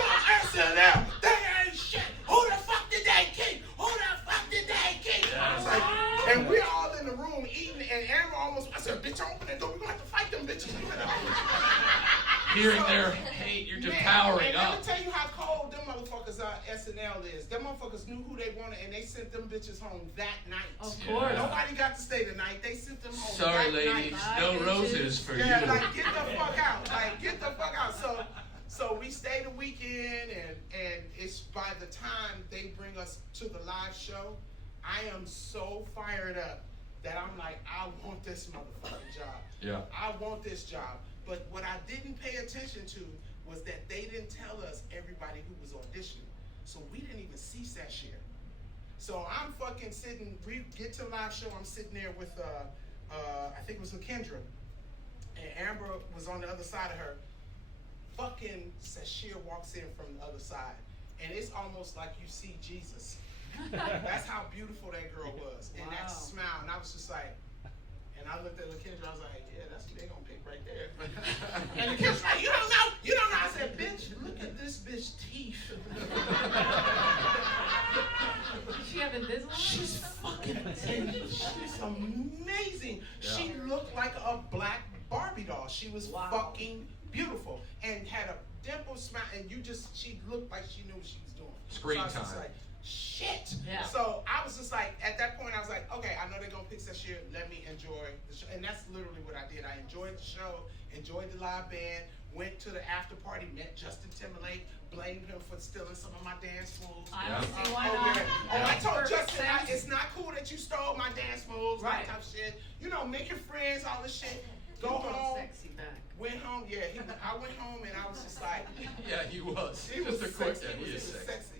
Fuck SNL. They ain't shit. Who the fuck did they keep? Who the fuck did they keep? Yes. It's like, and we're all in the room eating, and Amber I said, bitch, open that door. We're gonna have to fight them bitches. hearing their hate, you're just powering and up. let me tell you how cold them motherfuckers SNL is. Them motherfuckers knew who they wanted, and they sent them bitches home that night. Of course. Nobody got to stay the night. They sent them home Sorry, that ladies, night. no roses for Yeah, you. like get the fuck out. Like get the fuck out. So we stayed a weekend, and it's by the time they bring us to the live show, I am so fired up that I'm like, I want this motherfucking job. Yeah. I want this job. But what I didn't pay attention to was that they didn't tell us everybody who was auditioning. So we didn't even see Sashir. So I'm fucking sitting, we get to the live show, I'm sitting there with, I think it was Lakendra. And Amber was on the other side of her. Fucking Sashir walks in from the other side. And it's almost like you see Jesus. That's how beautiful that girl was. And that smile. And I was just like, and I looked at Lakendra, I was like, yeah, that's who they gonna pick right there. And Lakendra's like, you don't know. I said, bitch, look at this bitch teeth. Did she have Invisalign? She's fucking she's amazing. Yeah. She looked like a black Barbie doll. She was fucking beautiful and had a dimple smile, and she looked like she knew what she was doing. Screen so I was time. just like, shit. Yeah. So I was just like, at that point, I was like, okay, I know they're gonna pick Sashir. Let me enjoy the show, and that's literally what I did. I enjoyed the show, enjoyed the live band, went to the after party, met Justin Timberlake, blamed him for stealing some of my dance moves. I don't see why Oh, not. yeah. Oh, I told Perfect Justin, sense. it's not cool that you stole my dance moves, Right. that type of shit. You know, making friends, all this shit. You Go brought home. sexy back. Went home, I went home and I was just like, Yeah, he was. he was Just a quick sexy. he He is was sexy. sexy.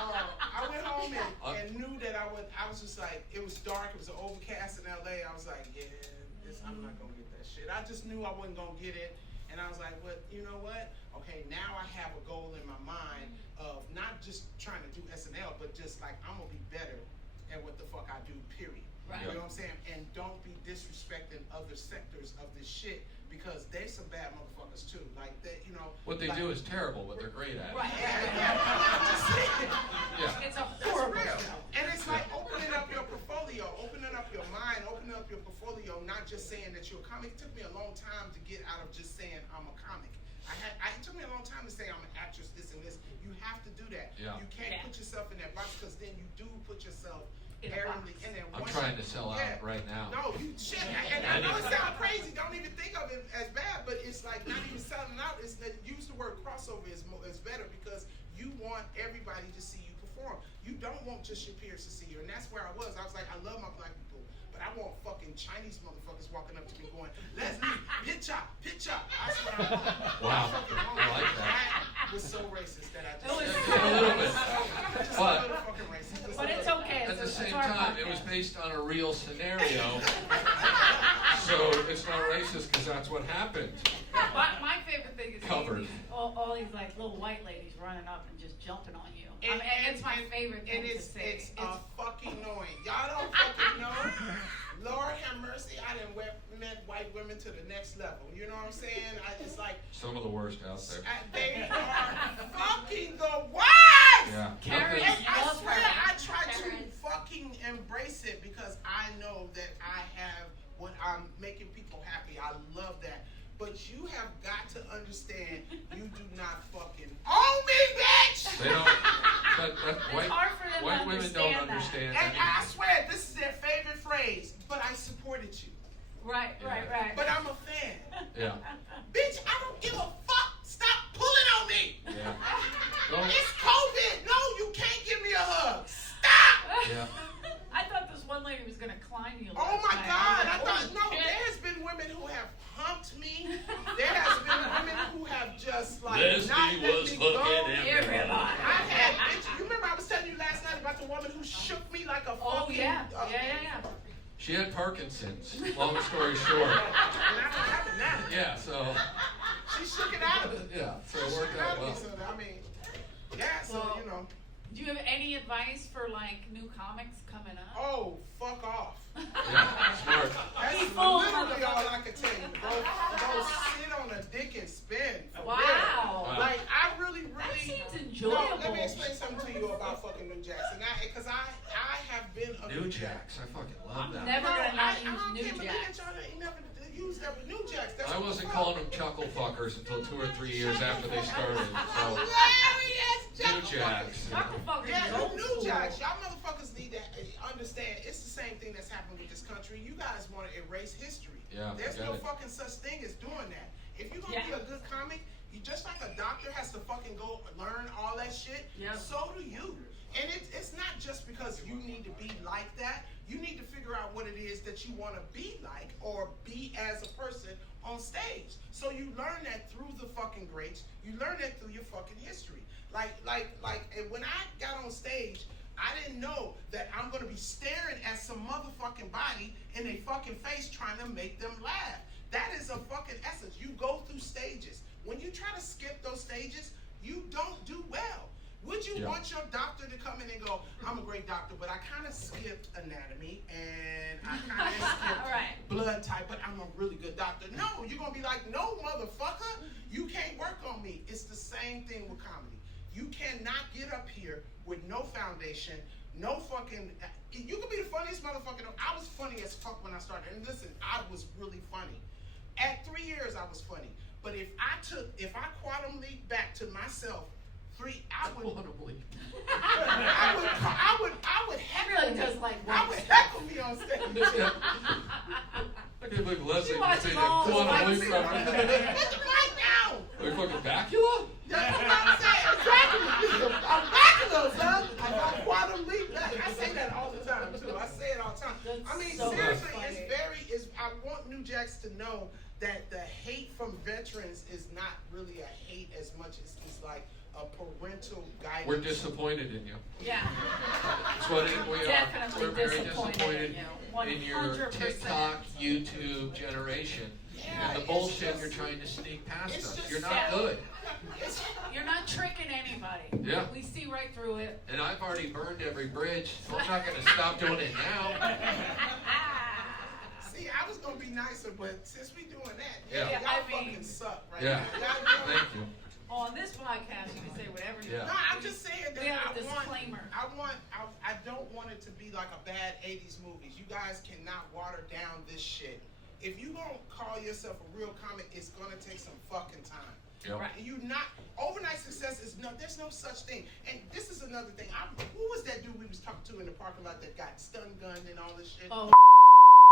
I went home and knew that I was just like, it was dark, it was overcast in LA. I was like, yeah, I'm not gonna get that shit. I just knew I wasn't gonna get it. And I was like, well, you know what? Okay, now I have a goal in my mind of not just trying to do SNL, but just like, I'm gonna be better at what the fuck I do, period. Right. You know what I'm saying? And don't be disrespecting other sectors of this shit, because they some bad motherfuckers too. Like that, you know. What they do is terrible, but they're great at it. Right. Yeah. It's a That's horrible real. show. And it's like opening up your portfolio, opening up your mind, opening up your portfolio, not just saying that you're a comic. It took me a long time to get out of just saying I'm a comic. It took me a long time to say I'm an actress, this and this. You have to do that. Yeah. You can't put yourself in that box, because then you do put yourself In a box. in there. I'm trying to sell out right now. No, you shit. And I know it sounds crazy. Don't even think of it as bad, but it's like not even selling out. It's that use the word crossover is better, because you want everybody to see you perform. You don't want just your peers to see you, and that's where I was. I was like, I love my black people, but I want fucking Chinese motherfuckers walking up to me going, Leslie, pitch up. That's what I want. Wow. I like that. That was so racist that I just It was said. A little bit. Just But- a little fucking racist. Just But a it's little. okay. At the It's same our time, it was podcast. based on a real scenario, so it's not racist because that's what happened. My favorite thing is Covered. all these like little white ladies running up and just jumping on you. And it's my favorite thing and to say. it's fucking annoying. Y'all don't fucking know. Lord have mercy, I done met white women to the next level. You know what I'm saying? It's like, Some of the worst out there. they are fucking the worst! Yeah. Karen, And I love swear, her. I try to Karen. fucking embrace it, because I know that I have what I'm making people happy. I love that. But you have got to understand, you do not fucking own me, bitch! They don't. White, hard for them to white women don't understand that. understand. And I anything. swear, this is their favorite phrase, but I supported you. Right. But I'm a fan. Yeah. Bitch, I don't give a fuck. Stop pulling on me. Yeah. Don't- It's COVID. No, you can't give me a hug. Stop. Yeah. I thought this one lady was gonna climb you. Oh last my night. God. I I was thought, like, no, oh, shit. there's been women who have humped me. There has been women who have just like Leslie not let was me looking go. at Everybody. I had, bitch, you remember I was telling you last night about the woman who shook me like a Oh fucking... yeah. uh, Yeah. She had Parkinson's. Long story short. And I don't have it now. Yeah. So. She shook it out of me. Yeah. So She it shook worked it out out of me. well. So, I mean, yeah, so, Well, you know. Do you have any advice for like new comics coming up? Oh, fuck off. Yeah. Smart. That's Be full, literally all motherfucker. I can tell you. Go sit on a dick and spin. For Wow. Wow. real. Like, I really, That really... seems No, enjoyable. let me explain something to you about fucking New Jack. Because I have been a New Jacks. I fucking love I'm that. never gonna not use I New can't believe Jacks. that y'all ain't never used that with New Jacks. That's I what wasn't the calling fuck. them chuckle fuckers until 2 or 3 years after they started. So Hilarious! New Chuckle Jacks. Chuckle fuckers Yeah, is the old New school. Jacks. Y'all motherfuckers need to understand. It's the same thing that's happened with this country. You guys want to erase history. Yeah, There's forget no it. fucking such thing as doing that. If you're gonna be Yeah. a good comic, you just like a doctor has to fucking go learn all that shit. Yeah. So do you. And it's not just because you need to be like that. You need to figure out what it is that you want to be like or be as a person on stage. So you learn that through the fucking greats. You learn that through your fucking history. And when I got on stage, I didn't know that I'm gonna be staring at some motherfucking body in their fucking face trying to make them laugh. That is a fucking essence. You go through stages. When you try to skip those stages, you don't do well. Would you Yeah. want your doctor to come in and go, I'm a great doctor, but I kind of skipped anatomy and I kind of skipped All right. blood type, but I'm a really good doctor. No, you're going to be like, no, motherfucker, you can't work on me. It's the same thing with comedy. You cannot get up here with no foundation, no fucking, you could be the funniest motherfucker. I was funny as fuck when I started. And listen, I was really funny. At 3 years, I was funny. But if I quantum leap back to myself, I would heckle Really me. does like I would roast. heckle me on stage. I can't believe Leslie She was watches saying all the quantum white leap people. from Put the mic down. Are you fucking Bacula? That's what I'm saying. Exactly. I'm back son. I got quantum leap back. I say that all the time too. I say it all the time. I mean, So seriously, funny. I want New Jacks to know that the hate from veterans is not really a hate as much as it's like a parental guidance. We're disappointed in you. Yeah. That's what we are. Definitely We're very disappointed disappointed in you. in your 100%. TikTok, YouTube generation. Yeah, And the it's bullshit just- you're trying to sneak past it's us. just You're not sad. good. It's, You're not tricking anybody. Yeah. We see right through it. And I've already burned every bridge, so I'm not going to stop doing it now. see, I was gonna be nicer, but since we doing that, Yeah. y'all I mean- fucking suck right Yeah. now. Y'all doing- Thank you. On this podcast, you can say whatever you Yeah. No, want. I'm just saying that We have a I disclaimer. I don't want it to be like a bad 80s movies. You guys cannot water down this shit. If you gonna call yourself a real comic, it's gonna take some fucking time. Yep. Right. And you not overnight success is no. There's no such thing. And this is another thing. Who was that dude we was talking to in the parking lot that got stun gunned and all this shit? Oh,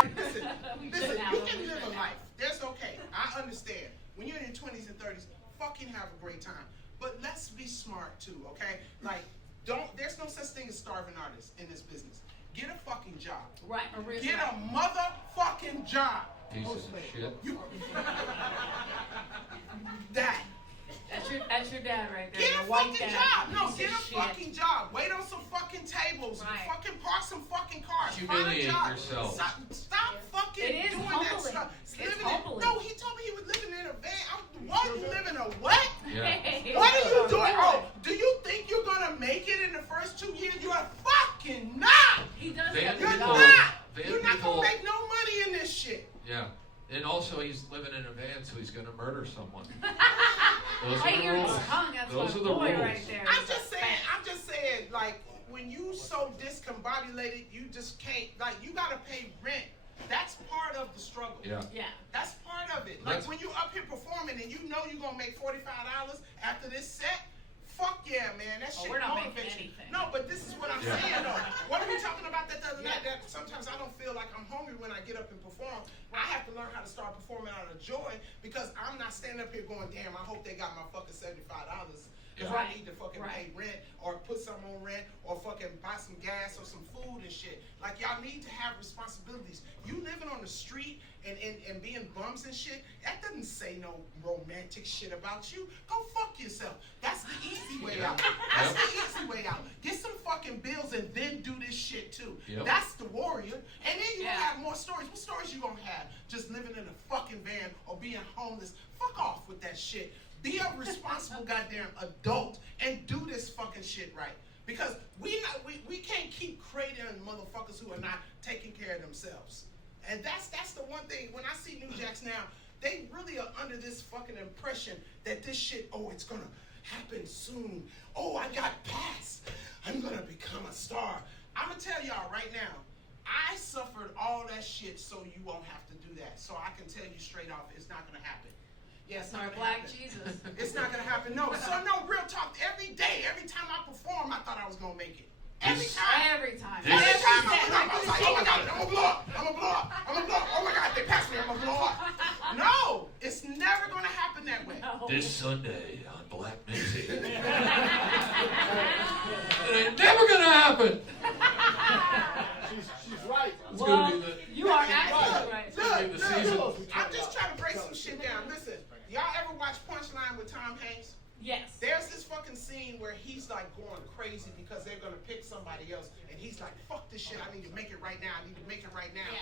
Listen, We listen. did You that can one. live a life. That's okay. I understand. When you're in your 20s and 30s, fucking have a great time. But let's be smart too, okay? Like, there's no such thing as starving artists in this business. Get a fucking job. right, Marissa. Get a motherfucking job. Pieces of shit. You, that. That's your dad right there. Get your a white fucking dad. job. No, Piece get of a shit. fucking job. Wait on some fucking tables. Right. Fucking park some fucking cars. Humiliate Find a job. yourself. Stop fucking It is doing humbling. that stuff. It's Living humbling. no, he told me he was living in a van. What? You live in a what? Yeah. What are you Don't doing? do Oh, it. do you think you're gonna make it in the first 2 years? You are fucking not. He does Van have You're a people- job. not. Van You're not people- gonna make no money in this shit. Yeah. And also, he's living in a van, so he's going to murder someone. Those Right are the here in rules. his tongue, that's Those my are the boy rules. right there. I'm He's a just saying, like, when you so discombobulated, you just can't, like, you gotta pay rent. That's part of the struggle. Yeah. Yeah. That's part of it. Like, That's- when you up here performing and you know you're gonna make $45 after this set, fuck yeah, man. That Oh, shit we're not making motivates you. anything. No, but this is what I'm Yeah. saying, though. What are we talking about that the other night? Yeah. That sometimes I don't feel like I'm hungry when I get up and perform. I have to learn how to start performing out of joy because I'm not standing up here going, damn, I hope they got my fucking $75 because Right. I need to fucking Right. pay rent or put something on rent or fucking buy some gas or some food and shit. Like, y'all need to have responsibilities. You living on the street and being bums and shit, that doesn't say no romantic shit about you. Go fuck yourself. That's the easy way out. That's the easy way out. Get some fucking bills and then do this shit too. Yep. That's the warrior. And then you Yeah. gonna have more stories. What stories you gonna have? Just living in a fucking van or being homeless. Fuck off with that shit. Be a responsible goddamn adult and do this fucking shit right. Because we can't keep creating motherfuckers who are not taking care of themselves. And that's the one thing. When I see New Jacks now, they really are under this fucking impression that this shit, oh, it's gonna happen soon. Oh, I got passed. I'm gonna become a star. I'm gonna tell y'all right now, I suffered all that shit so you won't have to do that. So I can tell you straight off, it's not gonna happen. Yeah, it's not Our gonna black happen. Jesus. It's not gonna happen. No, so no, real talk. Every day, every time I perform, I thought I was gonna make it. Every time. Every time. This- Every time Every I was like, oh my god, I'm gonna blow up. I'm gonna blow up. I'm gonna blow up. Oh my god, they passed me. I'm gonna blow up. No, it's never gonna happen that way. No. This Sunday on Black Missy. It ain't never going to happen. She's right. It's Well, going to be the... you are actually right. gonna be the season. I'm just trying to break some shit down. Listen, y'all ever watch Punchline with Tom Hanks? Yes. There's this fucking scene where he's like going crazy because they're gonna pick somebody else, and he's like, "Fuck this shit! I need to make it right now. I need to make it right now." Yeah.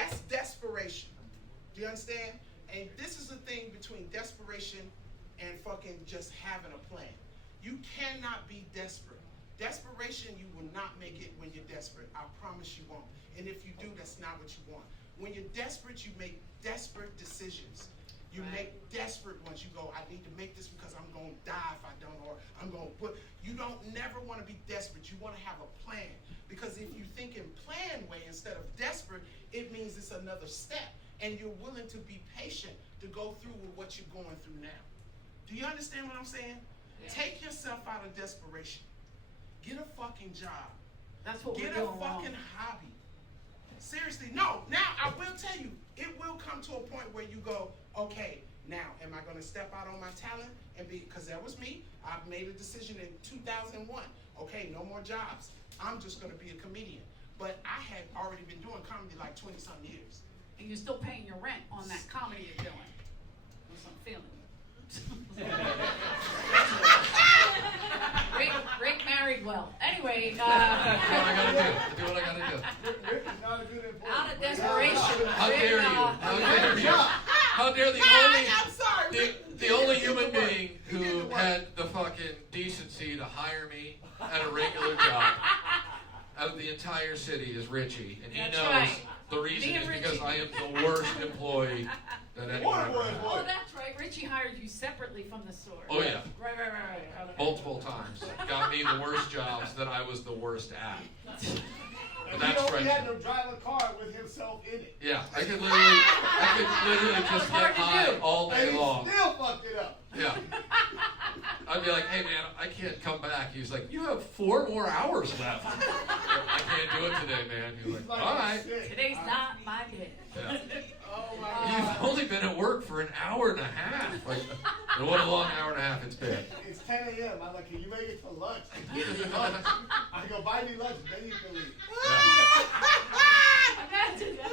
That's desperation. Do you understand? And this is the thing between desperation and fucking just having a plan. You cannot be desperate. Desperation, you will not make it when you're desperate. I promise you won't. And if you do, that's not what you want. When you're desperate, you make desperate decisions. You Right. make desperate ones. You go, I need to make this because I'm going to die if I don't, or I'm going to put. You don't never want to be desperate. You want to have a plan. Because if you think in plan way instead of desperate, it means it's another step. And you're willing to be patient to go through with what you're going through now. Do you understand what I'm saying? Yeah. Take yourself out of desperation. Get a fucking job. That's what Get we're a doing fucking wrong. hobby. Seriously, no. Now, I will tell you, it will come to a point where you go, okay, now, am I going to step out on my talent? And because that was me, I've made a decision in 2001. Okay, no more jobs. I'm just going to be a comedian. But I had already been doing comedy like 20-something years. And you're still paying your rent on that comedy you're doing. That's what I'm feeling. Rick married well. Anyway, Do what I gotta do. I do what I gotta do. Rick is not a good employee. out of desperation, How Rick, dare you? How dare you? How dare I'm sorry. the only human being who had the fucking decency to hire me at a regular job out of the entire city is Richie, and he That's knows right. the reason Me is and because Richie. I am the worst employee that anyone ever had. Oh, that's right. Richie hired you separately from the store. Oh yeah, Right. Okay. multiple times. Got me the worst jobs that I was the worst at. And That's he only right. had to drive a car with himself in it. Yeah, I could literally just hard get to high do. all And day he long. still fucked it up. Yeah. I'd be like, hey man, I can't come back. He was like, you have 4 more hours left. I can't do it today, man. He was He's like, like, all right. "Shit." Today's not my day. Yeah. Oh my God. You've only been at work for an hour and a half. Like, and what a long hour and a half it's been. It's 10 a.m. I'm like, can you make it for lunch? Lunch. I go, buy me lunch, then you can leave. Imagine that.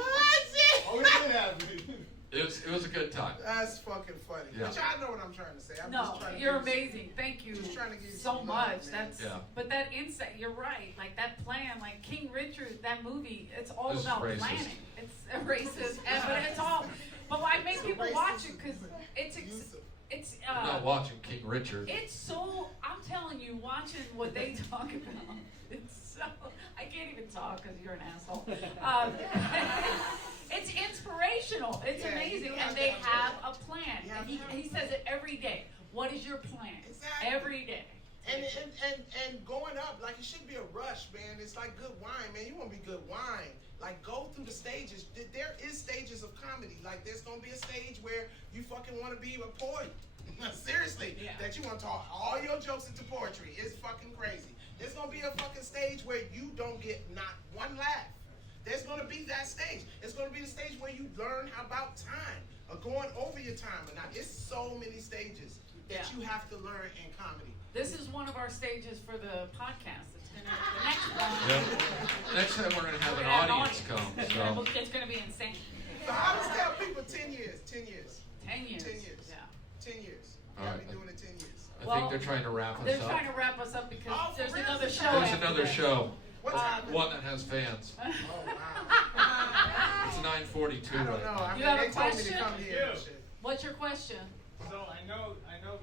Oh, it did happen. It was a good time. That's fucking funny. Yeah. But y'all know what I'm trying to say. I'm No, just trying to you're give you- amazing. Thank you Just trying to give you so some much. love, man. That's Yeah. but that insight. You're right. Like that plan, like King Richard, that movie. It's all This is about racist. planning. It's racist, but it's all. But I make It's a people racist watch it because use of- it's I'm not watching King Richard. it's so. I'm telling you, watching what they talk about. It's so. I can't even talk because you're an asshole. It's inspirational. It's Yeah, you amazing, do have and they to have a plan. You And have he, to have he says it every day. What is your plan? Exactly. Every day. And going up, like it should be a rush, man. It's like good wine, man. You want to be good wine. Like go through the stages. There is stages of comedy. Like there's gonna be a stage where you fucking want to be a poet. Seriously, Yeah. that you want to talk all your jokes into poetry. It's fucking crazy. There's gonna be a fucking stage where you don't get not one laugh. There's gonna be that stage. It's gonna be the stage where you learn about time or going over your time or not. It's so many stages that Yeah. you have to learn in comedy. This is one of our stages for the podcast. It's gonna the next one. Yeah. Next time we're gonna have we're an gonna have audience come. So It's gonna be insane. So I always tell people 10 years, 10 years, 10 years. 10 years. Yeah. 10 years. All I'll right. be doing it 10 years. I Well, think they're trying to wrap us They're up. trying to wrap us up because Oh, for there's real? another show. There's after another this. show. What's happening? One that has fans. Oh, wow. It's 9:42 I don't right know. now. I mean, You have they a told me to question? come here and shit. What's your question? So I know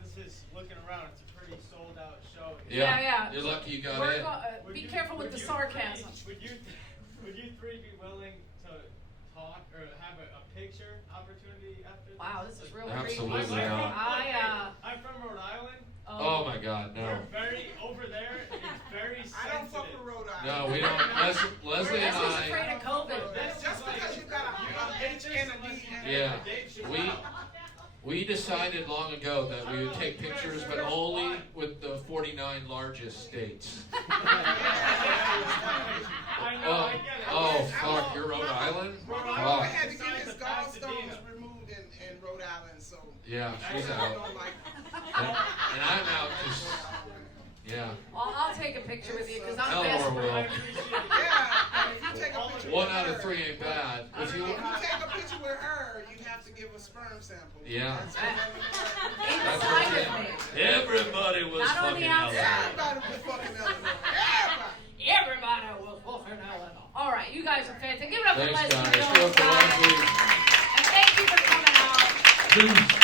this is looking around. It's a pretty sold out show. Yeah. You're lucky you got We're in. be Would careful with would the you sarcasm. Three, would you three be willing to talk or have a picture opportunity after this? Wow, this is real Absolutely creepy. not. I'm from Rhode Island. Oh my God, no. We're very over there. It's very sensitive. I don't fuck with Rhode Island. No, we don't. Leslie and Leslie's I. afraid of COVID. Just because you got a H and a D and Yeah, we decided long ago that we would take pictures, but only with the 49 largest states. I know. I get it. Oh, fuck, you're Rhode Island? Rhode I Fuck. had to get his Besides the gallstones Pasadena. removed in Rhode Island, so Yeah, she's I out. don't like. And I'm out because, yeah. Well, I'll take a picture with you because I'm Eleanor desperate. will. I appreciate it. Yeah, if you take a picture. 1 with out her, of 3 ain't bad. If you, If you take a picture with her, you have to give a sperm sample. Yeah. That's what that's Inside what of me. everybody was Not on the fucking outside. Eleanor. Everybody was fucking Eleanor. Everybody. Everybody was wolfing Eleanor. All right, you guys are fantastic. Give it up for Thanks, Leslie guys. Jones, Good for guys. Leslie. And thank you for coming out. Peace.